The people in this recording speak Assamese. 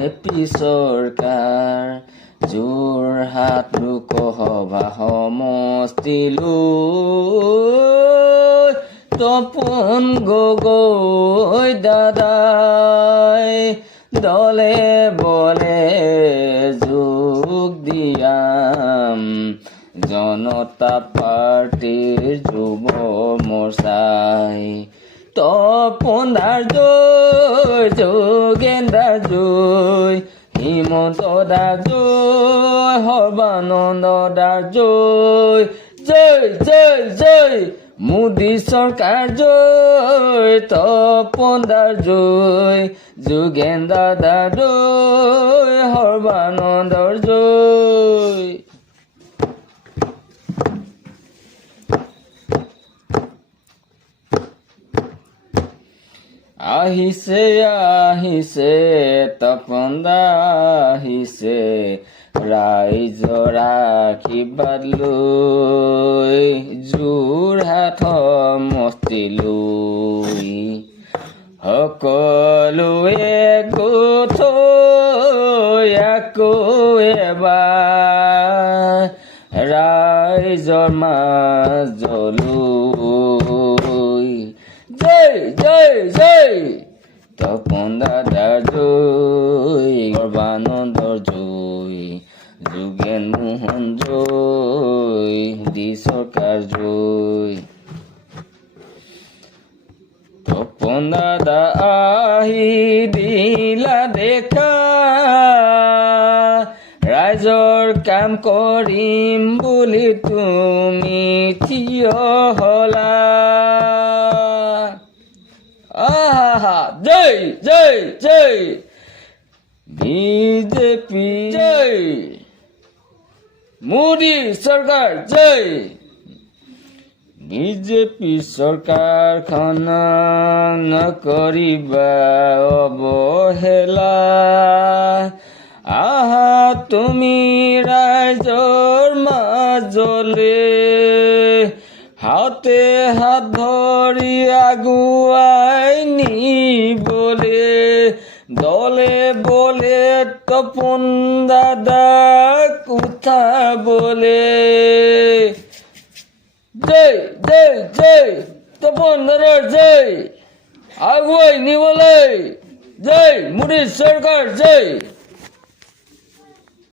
বিজেপি চৰকাৰ যোৰহাট লোকসভা সমষ্টিলৈ তপন গগৈ দাদাই দলে বলে যোগ দিয়াম জনতা পাৰ্টিৰ যুৱ মৰ্চাই তপন দাৰ জয় যোগেন্দ্ৰ জয় হিমন্ত দাৰ জয় সৰ্বানন্দ দাৰ জয় জয় জয় জয় মোদী চৰকাৰ জয় তপন দাৰ জয় যোগেন্দ্ৰ দাৰ জয় সৰ্বানন্দৰ জয় আহিছে আহিছে তপন দা আহিছে ৰাইজৰ আশীৰ্বাদ লৈ যোৰহাট সমষ্টিলৈ সকলোৱে গোট হৈ আকৌ এবাৰ ৰাইজৰ মাজলৈ জয় জয় জয় তপন দাদাৰ জয় সৰ্বানন্দৰ জয় যোগেন মোহন জয় মোদী চৰকাৰ জয় তপন দাদা আহি দিলা দেখা ৰাইজৰ কাম কৰিম বুলি তুমি থিয় হলা জয় জয় জয় বিজেপি জয় মোদী চৰকাৰ জয় বিজেপি চৰকাৰখনক নকৰিবা অৱহেলা আহা তুমি ৰাইজৰ মাজলে হাতে হাত ধৰি আগুৱাই নিবলে দলে বলে তপন দাদাক উঠাবলে জয় জয় জয় তপন দাদাৰ জয় আগুৱাই নিবলে জয় মোদী চৰকাৰ জয়